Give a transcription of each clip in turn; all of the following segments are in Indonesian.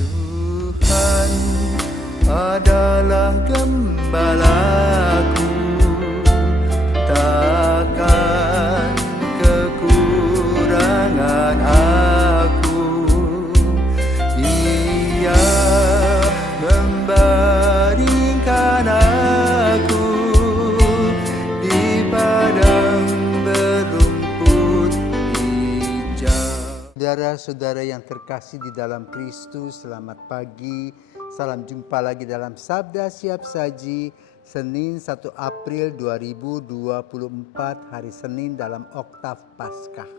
Tuhan adalah gembalaku, takkan kekurangan aku. Dia membaringkan aku di padang berumput hijau. Saudara-saudara yang terkasih di dalam Kristus, selamat pagi. Salam jumpa lagi dalam Sabda Siap Saji, Senin 1 April 2024, hari Senin dalam Oktav Paskah.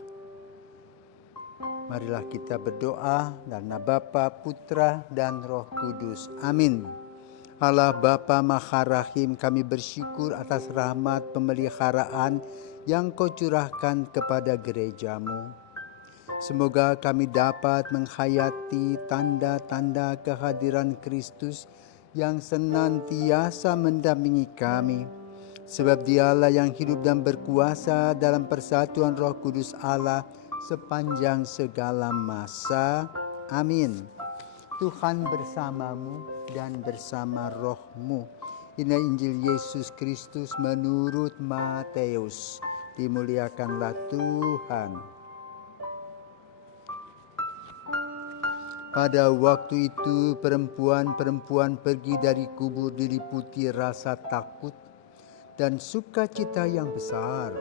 Marilah kita berdoa dalam nama Bapa, Putra, dan Roh Kudus. Amin. Allah Bapa Maha Rahim, kami bersyukur atas rahmat pemeliharaan yang Kau curahkan kepada gerejamu. Semoga kami dapat menghayati tanda-tanda kehadiran Kristus yang senantiasa mendampingi kami. Sebab Dialah yang hidup dan berkuasa dalam persatuan Roh Kudus Allah sepanjang segala masa. Amin. Tuhan bersamamu dan bersama rohmu. Inilah Injil Yesus Kristus menurut Matius. Dimuliakanlah Tuhan. Pada waktu itu perempuan-perempuan pergi dari kubur diliputi rasa takut dan sukacita yang besar.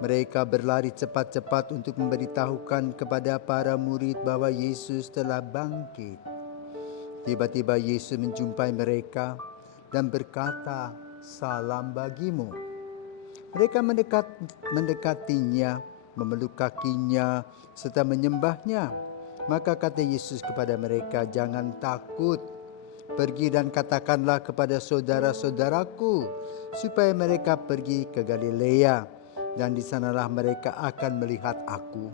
Mereka berlari cepat-cepat untuk memberitahukan kepada para murid bahwa Yesus telah bangkit. Tiba-tiba Yesus menjumpai mereka dan berkata, "Salam bagimu." Mereka mendekatinya, memeluk kakinya, serta menyembahnya. Maka kata Yesus kepada mereka, "Jangan takut. Pergi dan katakanlah kepada saudara-saudaraku supaya mereka pergi ke Galilea, dan di sanalah mereka akan melihat aku."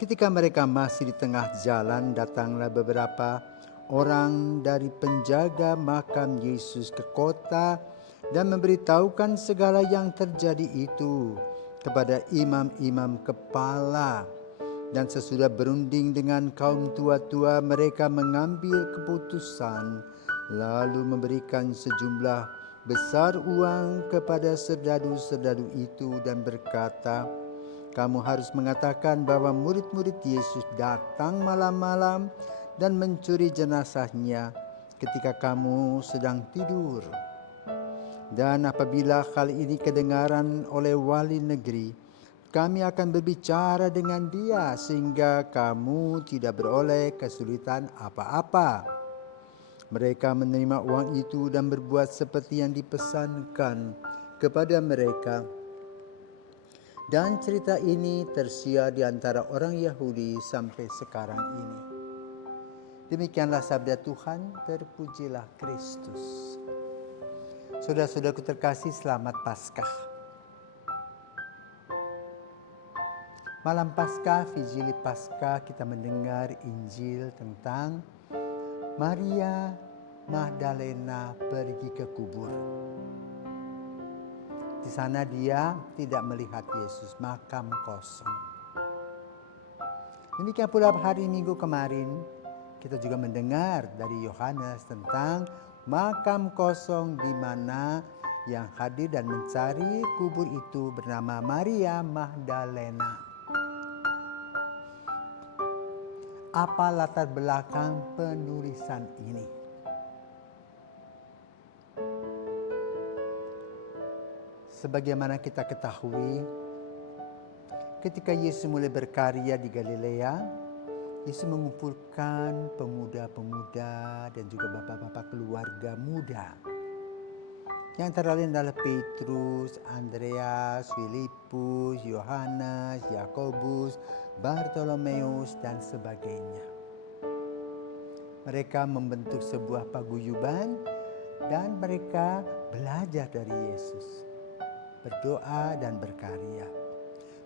Ketika mereka masih di tengah jalan, datanglah beberapa orang dari penjaga makam Yesus ke kota dan memberitahukan segala yang terjadi itu kepada imam-imam kepala. Dan sesudah berunding dengan kaum tua-tua, mereka mengambil keputusan, lalu memberikan sejumlah besar uang kepada serdadu-serdadu itu dan berkata, "Kamu harus mengatakan bahwa murid-murid Yesus datang malam-malam dan mencuri jenazahnya ketika kamu sedang tidur. Dan apabila hal ini kedengaran oleh wali negeri, kami akan berbicara dengan dia sehingga kamu tidak beroleh kesulitan apa-apa." Mereka menerima uang itu dan berbuat seperti yang dipesankan kepada mereka. Dan cerita ini tersiar di antara orang Yahudi sampai sekarang ini. Demikianlah sabda Tuhan, terpujilah Kristus. Saudara-saudaraku terkasih, selamat Paskah. Malam Paskah, Vigili Paskah, kita mendengar Injil tentang Maria Magdalena pergi ke kubur. Di sana dia tidak melihat Yesus, makam kosong. Demikian pula hari Minggu kemarin, kita juga mendengar dari Yohanes tentang makam kosong di mana yang hadir dan mencari kubur itu bernama Maria Magdalena. Apa latar belakang penulisan ini? Sebagaimana kita ketahui, ketika Yesus mulai berkarya di Galilea, Yesus mengumpulkan pemuda-pemuda dan juga bapak-bapak keluarga muda. Yang antara lain adalah Petrus, Andreas, Filipus, Yohanes, Yakobus, Bartolomeus, dan sebagainya. Mereka membentuk sebuah paguyuban dan mereka belajar dari Yesus, berdoa dan berkarya.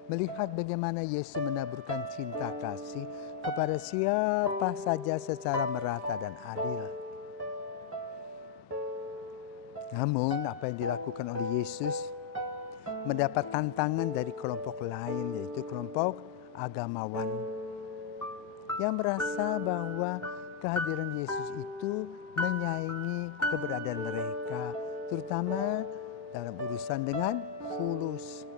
Melihat bagaimana Yesus menaburkan cinta kasih kepada siapa saja secara merata dan adil. Namun apa yang dilakukan oleh Yesus mendapat tantangan dari kelompok lain, yaitu kelompok agamawan. yang merasa bahwa kehadiran Yesus itu menyaingi keberadaan mereka, terutama dalam urusan dengan fulus.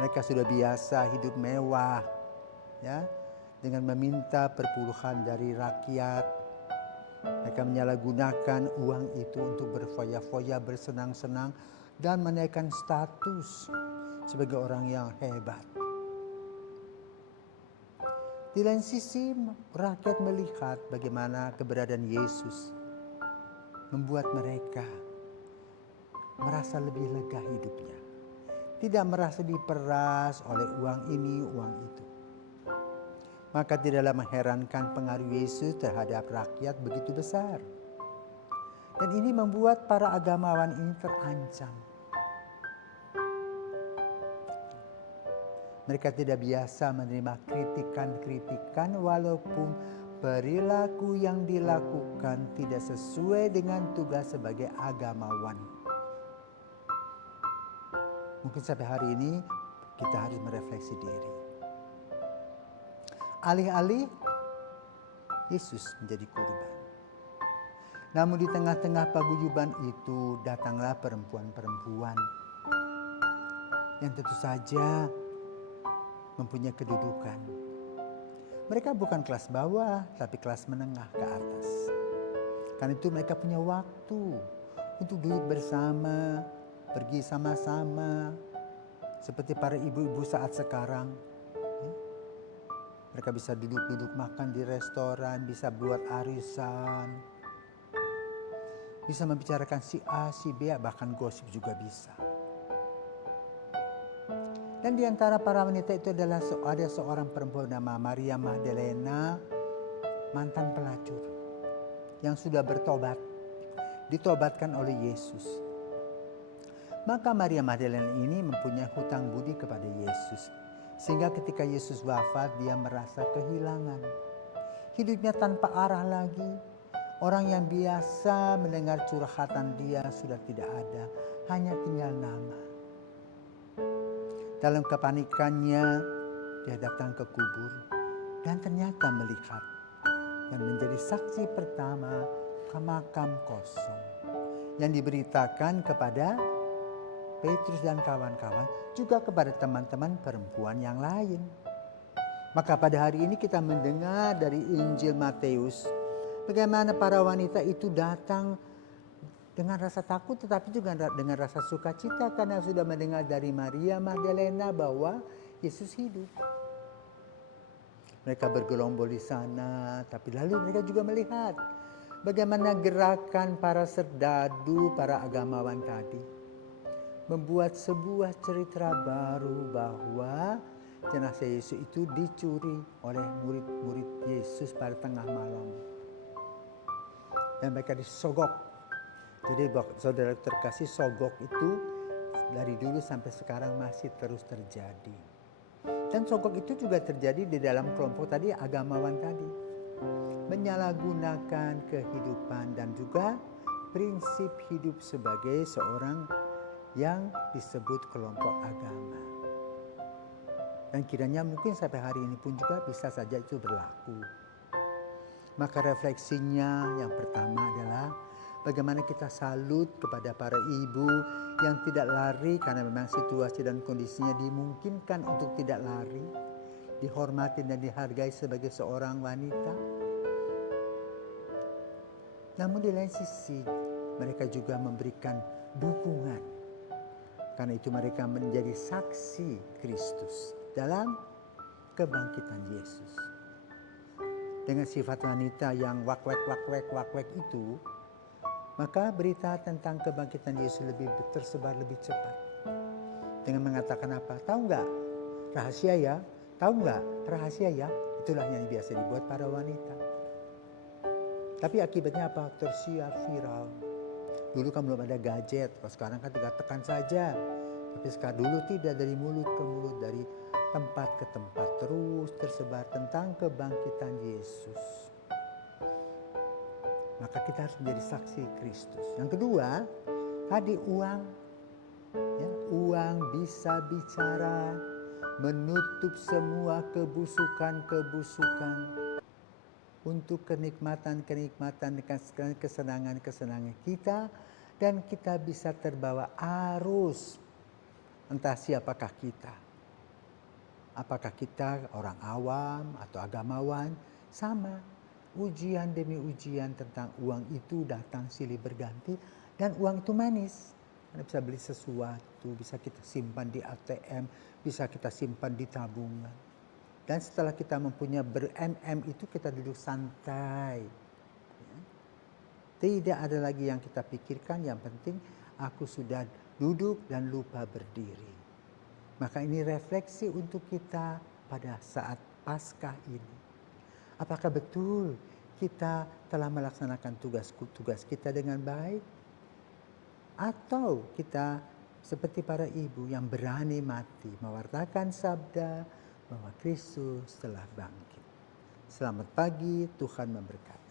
Mereka sudah biasa hidup mewah, ya, dengan meminta perpuluhan dari rakyat. Mereka menyalahgunakan uang itu untuk berfoya-foya, bersenang-senang, dan menaikkan status sebagai orang yang hebat. Di lain sisi, rakyat melihat bagaimana keberadaan Yesus membuat mereka merasa lebih lega hidupnya. Tidak merasa diperas oleh uang ini, uang itu. Maka tidaklah mengherankan pengaruh Yesus terhadap rakyat begitu besar. Dan ini membuat para agamawan ini terancam. Mereka tidak biasa menerima kritikan-kritikan walaupun perilaku yang dilakukan tidak sesuai dengan tugas sebagai agamawan. Mungkin sampai hari ini kita harus merefleksi diri. Alih-alih Yesus menjadi korban. Namun di tengah-tengah paguyuban itu datanglah perempuan-perempuan yang tentu saja mempunyai kedudukan. Mereka bukan kelas bawah, tapi kelas menengah ke atas. Karena itu mereka punya waktu untuk duduk bersama, pergi sama-sama. Seperti para ibu-ibu saat sekarang. Mereka bisa duduk-duduk makan di restoran, bisa buat arisan. Bisa membicarakan si A, si B, bahkan gosip juga bisa. Dan di antara para wanita itu ada seorang perempuan nama Maria Magdalena, mantan pelacur, yang sudah bertobat, ditobatkan oleh Yesus. Maka Maria Magdalena ini mempunyai hutang budi kepada Yesus. Sehingga ketika Yesus wafat, dia merasa kehilangan. Hidupnya tanpa arah lagi. Orang yang biasa mendengar curhatan dia sudah tidak ada, hanya tinggal nama. Dalam kepanikannya, dia datang ke kubur dan ternyata melihat dan menjadi saksi pertama ke makam kosong yang diberitakan kepada Petrus dan kawan-kawan, juga kepada teman-teman perempuan yang lain. Maka pada hari ini kita mendengar dari Injil Matius bagaimana para wanita itu datang dengan rasa takut tetapi juga dengan rasa sukacita karena sudah mendengar dari Maria Magdalena bahwa Yesus hidup. Mereka bergerombol di sana, tapi lalu mereka juga melihat bagaimana gerakan para serdadu, para agamawan tadi membuat sebuah cerita baru bahwa jenazah Yesus itu dicuri oleh murid-murid Yesus pada tengah malam. Dan mereka disogok. Jadi saudara terkasih, sogok itu dari dulu sampai sekarang masih terus terjadi. Dan sogok itu juga terjadi di dalam kelompok tadi, agamawan tadi. Menyalahgunakan kehidupan dan juga prinsip hidup sebagai seorang yang disebut kelompok agama. Dan kiranya mungkin sampai hari ini pun juga bisa saja itu berlaku. Maka refleksinya yang pertama adalah bagaimana kita salut kepada para ibu yang tidak lari karena memang situasi dan kondisinya dimungkinkan untuk tidak lari. Dihormati dan dihargai sebagai seorang wanita. Namun di lain sisi mereka juga memberikan dukungan. Karena itu mereka menjadi saksi Kristus dalam kebangkitan Yesus. Dengan sifat wanita yang wakwek itu, maka berita tentang kebangkitan Yesus lebih tersebar lebih cepat. Dengan mengatakan apa? Tahu nggak? Rahasia ya. Tahu nggak? Rahasia ya. Itulah yang biasa dibuat para wanita. Tapi akibatnya apa? Tersiar viral. Dulu kan belum ada gadget. Kalau sekarang kan tinggal tekan saja. Tapi sekarang dulu tidak, dari mulut ke mulut, dari tempat ke tempat terus tersebar tentang kebangkitan Yesus. Maka kita harus menjadi saksi Kristus. Yang kedua, tadi uang. Ya, uang bisa bicara, menutup semua kebusukan-kebusukan untuk kenikmatan-kenikmatan, kesenangan-kesenangan kita, dan kita bisa terbawa arus. Entah siapakah kita. Apakah kita orang awam atau agamawan, sama. Ujian demi ujian tentang uang itu datang silih berganti, dan uang itu manis. Anda bisa beli sesuatu, bisa kita simpan di ATM, bisa kita simpan di tabungan. Dan setelah kita mempunyai ber-MM itu, kita duduk santai. Tidak ada lagi yang kita pikirkan, yang penting aku sudah duduk dan lupa berdiri. Maka ini refleksi untuk kita pada saat Paskah ini. Apakah betul kita telah melaksanakan tugas-tugas kita dengan baik? Atau kita seperti para ibu yang berani mati mewartakan sabda bahwa Kristus telah bangkit. Selamat pagi, Tuhan memberkati.